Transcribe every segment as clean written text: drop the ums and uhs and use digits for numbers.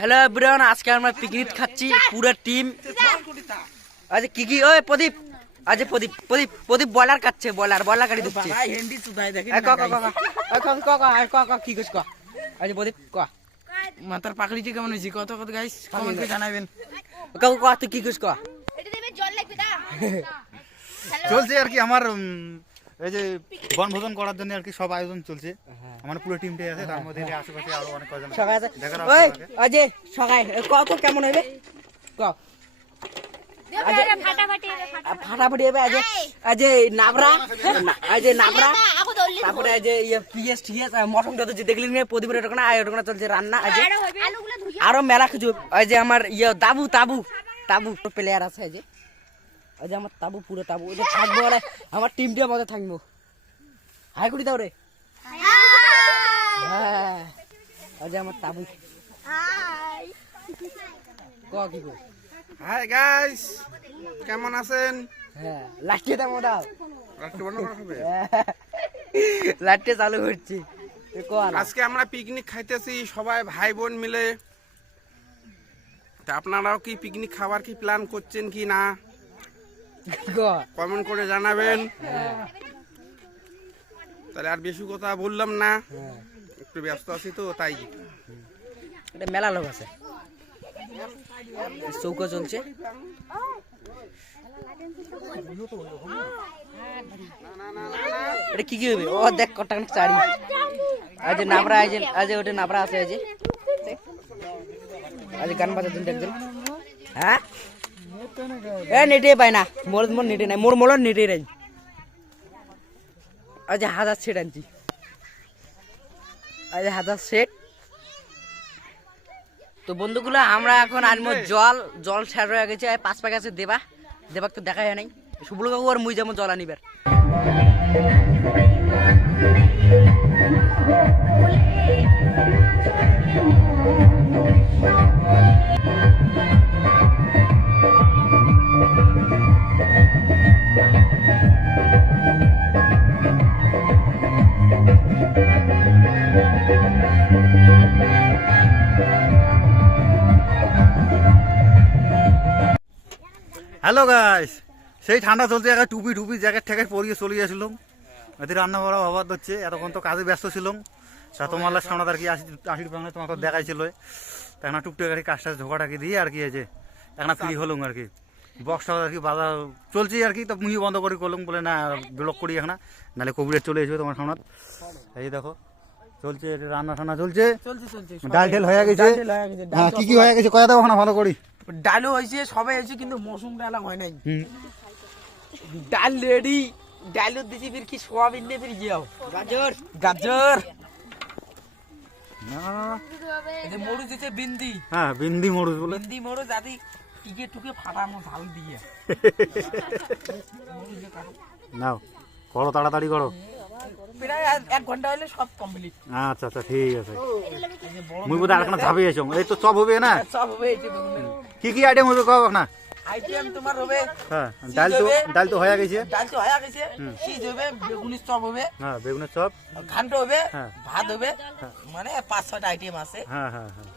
Hello everyone, আজকে আমরা picnic খাচ্ছি পুরো টিম। আজ কি কি ওই প্রদীপ, আজ প্রদীপ প্রদীপ প্রদীপ বয়লার কাটছে, বয়লার বয়লার কাটি দিচ্ছে। ভাই হেন্ডি সুদাই দেখেন ক ক ক ক কি কইছ ক আজ প্রদীপ ক মাথার পাকড়িটি কেমন হইছে কত কত গাইস কমেন্ট করে জানাবেন। ক ক তুই কি কইছ ক এটা দেবে জল লাগবে না। চলছে আর কি আমার এই যে বনভোজন করার জন্য আর কি সব আয়োজন চলছে। আমার পুরো টিমটাই আছে, তার মধ্যে আশেপাশে আরো অনেক কজন সকাল ওই আজ সকাল ক কেমন হইবে ক দেবে ফাটাফাটি ফাটাফাটি হবে। আজ আজ নাবরা, আজ নাবরা, তারপরে আজ পিএস টিএস মটনটা তো দেখলেন প্রদীপের ওখানে ওখানে চলছে রান্না। আজ আলুগুলো ধুইয়া আরো মেলা কিছু। ওই যে আমার তাবু তাবু তাবু প্লেয়ার আছে। ওই যে আমার তাবু পুরো তাবু ওই যে থাকবো, আমার টিমটা মধ্যে থাকবো। হাই করি দাও রে। হ্যাঁ ওই যে আমার তাবু ক কি কর। হাই গাইস, কেমন আছেন? হ্যাঁ লাঠি দাও দাও, রাত্রি বন্ধ করা হবে। লাঠি চালু করছি। আজকে আমরা পিকনিক খাইতেছি সবাই ভাই বোন মিলে। তা আপনারাও কি পিকনিক খাবার কি প্ল্যান করছেন কি না কমেন্ট করে জানাবেন। তাহলে আর বেশি কথা বললাম না, একটু ব্যস্ত আছি তো তাই। এটা মেলা লোক আছে, চৌকা চলছে। এটা কি কি হবে? ও দেখ কটা চারি। আজ নাবরা, আজ ওটা নাবরা আছে। আজ গান বাজার দিন দেখবেন। হ্যাঁ এ নেটে পাই না, মোর নেটে নাই, মোর মোর নেটে নাই। আজ 1000 সেট আনছি, আজ 1000 সেট। তো বন্ধুগুলো আমরা এখন আনবো জল শেষ হয়ে গেছে। 5 প্যাক আছে দেবাক তো দেখা যায় নাই। শুভল কাকু আর মুই যেমন জল আনিবার। হ্যালো গাইস, সেই ঠান্ডা চলছে, একটা টুপি টুপি জ্যাকেট ঠ্যাকেট পরিয়ে চলে গেছিলাম। এদের রান্না করা অবাধ হচ্ছে, এতক্ষণ তো কাজে ব্যস্ত ছিলাম। তা তোমার সামনে আর কি 80 পাউন্ডে তোমাকে দেখাইছিল। এখন টুকটাক আর কি কাজটা ঝোঁকাটাকি দিয়ে আর কি আছে এখন ফ্রি হলুম আর কি। বক্সটা আর কি বাধা চলছে আর কি। তো মুই বন্ধ করে করলাম, বলে না ব্লক করি এখন, নাহলে কোভিড চলে আসবে তোমার সামনে। এই দেখো চলছে রান্না টান্না চলছে, ডাল টেল হয়ে গেছে। হ্যাঁ কি কি হয়ে গেছে কয়া দাও ওখানে ভালো করি। ডালও হয়েছে, সবাই হয়েছে, কিন্তু মৌসুম ডালা হয় নাই। ডাল রেডি, ডালও দিছি, ফির কি সোয়াবিন দিয়ে ফির যাও গাজর গাজর। এই মরুচ দিতে বিন্দি, হ্যাঁ বিন্দি মরুচ বলে, বিন্দি মরুচ আদি টিকে টুকে ফাটানো ঝাল দিয়ে নাও করো, তাড়াতাড়ি করো। প্রায় 1 ঘন্টা হলে সব কমপ্লিট। আচ্ছা আচ্ছা ঠিক আছে। মুই বোধ আর ঝাঁপি এসো, এই তো সব হবে না, সব হবে। কি কি আইটেম হবে কও না। আইটেম তোমার হবে, হ্যাঁ ডাল তো হয়ে গেছে, ডাল তো হয়ে গেছে, চিজ হবে, বেগুনের চপ হবে, হ্যাঁ বেগুনের চপ, ঘান্ট হবে, হ্যাঁ ভাত হবে, মানে 5-6টা আইটেম আছে। হ্যাঁ হ্যাঁ হ্যাঁ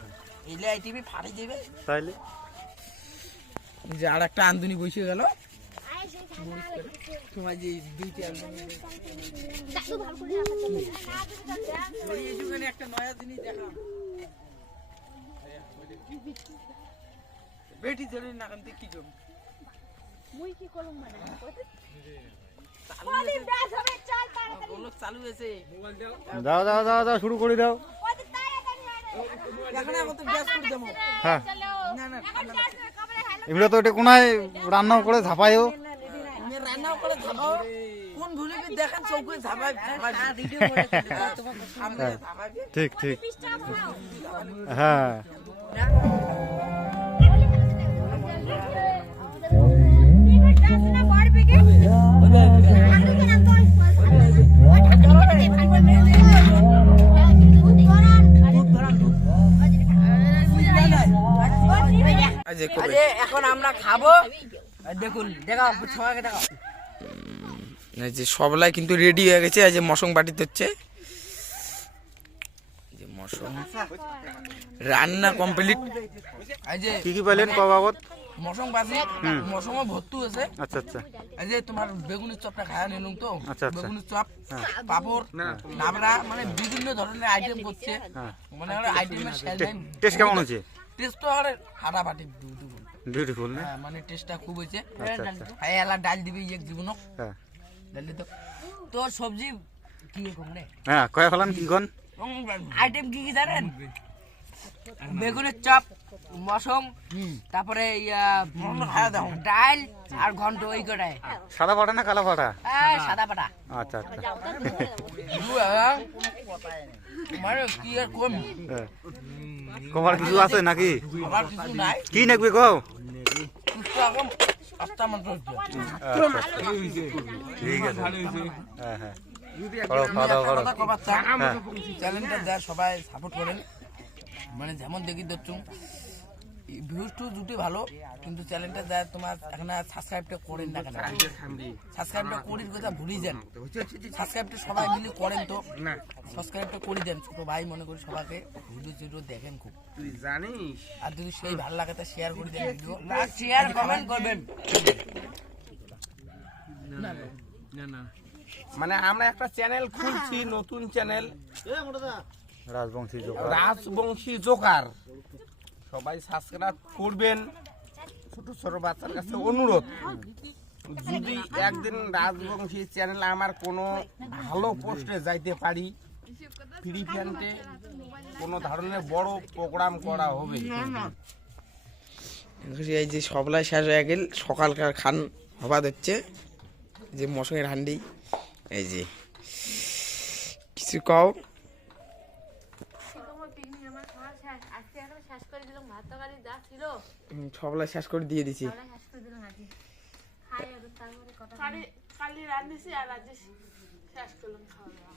এইলে আইটেমই ফাড়ি দেবে। তাইলে যে আর একটা আন্দুনি বসে গেল তোমার যে দুইটা দাদু ভালো করে একটা নয়া জিনিস দেখা বেটি ধরে না কানতে কি করব মুই কি করব মানে প্রদীপ ব্যাস হবে, চল তাড়াতাড়ি বলো। চালু হয়েছে, মোবাইল দাও দাও দাও দাও দাও শুরু করে দাও। প্রদীপ তাড়াতাড়ি এখন এখন তো ব্যাস করে দেবো। হ্যাঁ না না এমনি তো এটা কোনায় রান্নাও করে ঝাপাইও, আমি রান্নাও করে খাবো। কোন ভুলিবি দেখেন চৌকে ঝাপাই ভিডিও করে তোমার সামনে ঝাপাই। ঠিক ঠিক হ্যাঁ। এখন আমরা খাবো। দেখুন দেখাও সবাইকে দেখাও। এই যে সবলাই কিন্তু রেডি হয়ে গেছে। এই যে মশং বাটিতে হচ্ছে, এই যে মশং রান্না কমপ্লিট। এই যে কি কি পাইলেন কবাবত? মশং বাজি, মশং ভর্তু আছে। আচ্ছা আচ্ছা এই যে তোমার বেগুনের চপটা খায়া নিলাম তো, আচ্ছা, আচ্ছা। বেগুনের চপ, পাপড়, নাবড়া, মানে বিভিন্ন ধরনের আইটেম করছে। মানে আইটেমের শেষ নাই। টেস্ট কেমন হয়েছে? টেস্ট তো আর ফাটাফাটি বিউটিফুল না? হ্যাঁ, মানে টেস্টটা খুব হয়েছে। আচ্ছা, আচ্ছা। হ্যাঁ, এলা ডাল দিবি এক জীবনক হ্যাঁ ডাল দিত। তো সবজি কি রকম রে? হ্যাঁ কয়া ফেলান কি কন? আইটেম কি কি জানেন? বেগুনের চপ, মশং, তারপরে ডাল আর ঘন্ট, ওই কটাই। সাদা ফাটা না কালো ফাটা? সাদা পাটা। আচ্ছা আচ্ছা মানে কি আর কম, হ্যাঁ। কবার কিছু আছে নাকি? আমার কিছু নাই। কি নাকবে কও? সুস্থ একদম আস্তা মাত্র হচ্ছে। আচ্ছা, আচ্ছা। ঠিক আছে হ্যাঁ হ্যাঁ করো, খাওয়া দাওয়া করো। হ্যাঁ। চ্যানেলটা যা সবাই সাপোর্ট করেন, মানে যেমন দেখি ধরছুম ভিউজ টু জুটি ভালো, কিন্তু চ্যানেলটা যা তোমার এখন সাবস্ক্রাইবটা করেন না কেন? সাবস্ক্রাইবটা করির কথা ভুলি যান। সাবস্ক্রাইবটা সবাই মিলে করেন তো, সাবস্ক্রাইবটা করে দেন। ছোট ভাই মনে করি সবাইকে ভিডিও দেখেন খুব, তুই জানিস। আর যদি সেই ভালো লাগে তা শেয়ার করে দেন ভিডিও, শেয়ার কমেন্ট করবেন। মানে আমরা একটা চ্যানেল খুলছি, নতুন channel Rajbanshi Joker. Rajbanshi Joker. সবাই সাবস্ক্রাইব করবেন। ছোট ছোট বাচ্চার কাছে অনুরোধ, যদি একদিন রাজবংশী চ্যানেল আমার কোনো ভালো পোস্টে যাইতে পারি, ফ্রি ফ্যান্টে কোনো ধরনের বড় প্রোগ্রাম করা হবে। এই যে সবলাই শেষ হয়ে গেল, সকালকার খান হবা হচ্ছে যে মশনের হান্ডি। এই যে কিছু কও। সবলাই শেষ করে দিয়ে দিছি। কালি রাঁধেছি আর আজ শেষ করলাম খাওয়া দাওয়া।